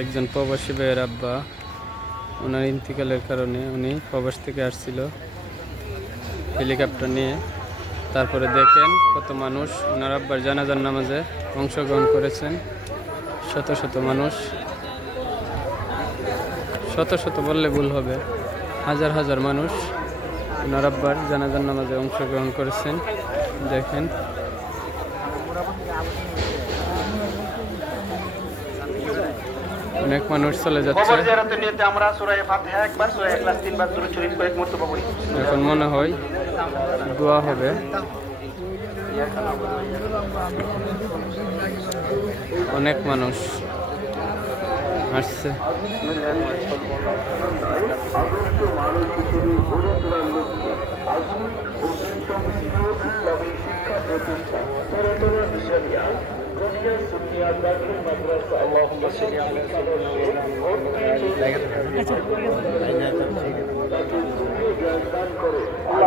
একজন প্রবাসী ভাইয়ের আব্বা, ওনার ইন্তিকালের কারণে উনি প্রবাস থেকে আসছিল হেলিকপ্টার নিয়ে। তারপরে দেখেন কত মানুষ ওনার আব্বার জানাজার নামাজে অংশগ্রহণ করেছেন। শত শত মানুষ, শত শত বললে ভুল হবে, হাজার হাজার মানুষ ওনার আব্বার জানাজার নামাজে অংশগ্রহণ করেছেন। দেখেন অনেক মানুষ চলে যাচ্ছে। এখন মনে হয় দোয়া হবে। অনেক মানুষ আসছে।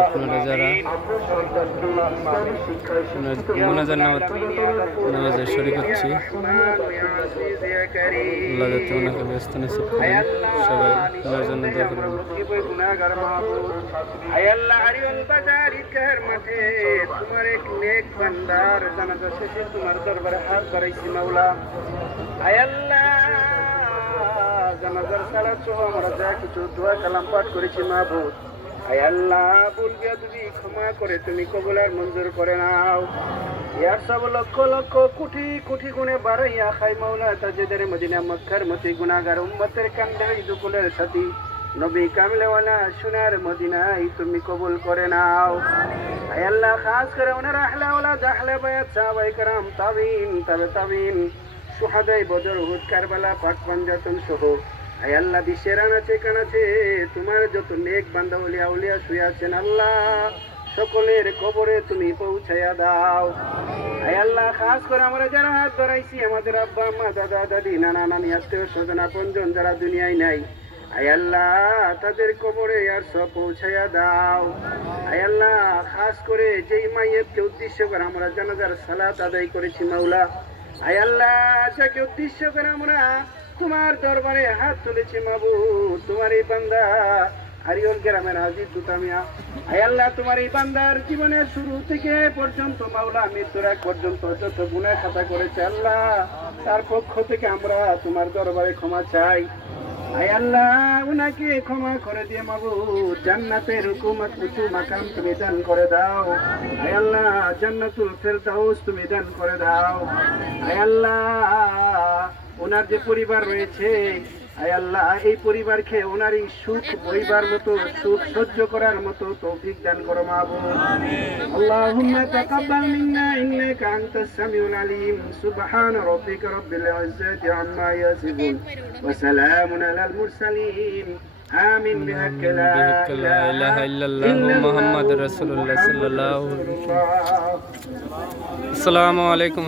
আপনারা যারা মোনাজার নামাজে শরীক হচ্ছি, আল্লাহ যাতে ওনাকে ব্যস্ত নসিব করেন। সবাই ওনার জন্য দোয়া করবেন। তোমার এক নেক বান্দার জানাজা শেষে তোমার দরবারে হাত বাড়াইছি মাওলা। আয় আল্লাহ, জানাজার সারা সহ আমরা যা কিছু দোয়া কালাম পাঠ করেছি মাহবুব, আয় আল্লাহ বলবে তুমি ক্ষমা করে তুমি কবুল আর মঞ্জুর করে নাও। ইয়ার সব লক্ষ লক্ষ কোটি কোটি গুণে বাড়াইয়া খাই মাওলা তাজেদের মদিনা মক্কার মতি গুনাহগার উম্মতের কান্দে দুকুলের সাথী নবী কামলেওয়ালা সোনার মদিনায় তুমি কবুল করে নাও। আয় আল্লাহ, খাস করে ওনার আহলে ওলাদ আহলে বায়াত সাহাবায়ে কেরাম তাবিন তাবে তাবিন সুহাদাই বদর উহুদ কারবালা পাক পাঞ্জাতন সহ আয় আল্লাহ বিশ্বের আনাচে কানাচে তোমার যত নেক বান্দা উলিয়া উলিয়া শুয়ে আছেন আল্লাহ, সকলের কবরে তুমি পৌঁছায়া দাও। আয় আল্লাহ, খাস করে আমরা যারা হাত বাড়াইছি আমাদের আব্বা আম্মা দাদা দাদি নানা নানি আত্মীয় স্বজন আপনজন যারা দুনিয়ায় নাই, আয় আল্লাহ তাদের কবরে আর সব পৌঁছায়া দাও। আয় আল্লাহ, খাস করে যেই মাইয়েতকে উদ্দেশ্য করে আমরা জানাজার সালাত আদায় করেছি মাওলা, আয় আল্লাহ যাকে উদ্দেশ্য করে আমরা তোমার দরবারে হাত তুলেছি মাবুদ, তোমার এই বান্দা হারিয়ল গ্রামের হাজির দুতামিয়া, আয় আল্লাহ তোমার এই বান্দার জীবনের শুরু থেকে পর্যন্ত মাওলা মৃত্যুর আগ পর্যন্ত যত গুনাহ খাতা করেছে আল্লাহ, তার পক্ষ থেকে আমরা তোমার দরবারে ক্ষমা চাই। আয় আল্লাহ উনাকে ক্ষমা করে দিয়ে মাবুদ জান্নাতের হুকুমত উঁচু মাকাম তুমি দান করে দাও। আয় আল্লাহ জান্নাতুল ফেরদাউস তুমি দান করে দাও। আয় আল্লাহ ওনার যে পরিবার রয়েছে, আয় আল্লাহ এই পরিবারকে ওনারই সুখ বইবার মতো সুখ সহ্য করার মতো তৌফিক দান করো মাবুদ। আল্লাহুম্মা তাকাব্বাল মিন্না ইন্নাকা আনতাস সামিউল আলিম। সুবহান রাব্বিকা রাব্বিল ইজ্জাতি আম্মা ইয়াসিফুন ওয়া সালামুন আলাল মুরসালিন। আমিন বিহাক্কি লা ইলাহা ইল্লাল্লাহু মুহাম্মাদুর রাসূলুল্লাহ সাল্লাল্লাহু আলাইহি ওয়াসাল্লাম। আসসালামু আলাইকুম।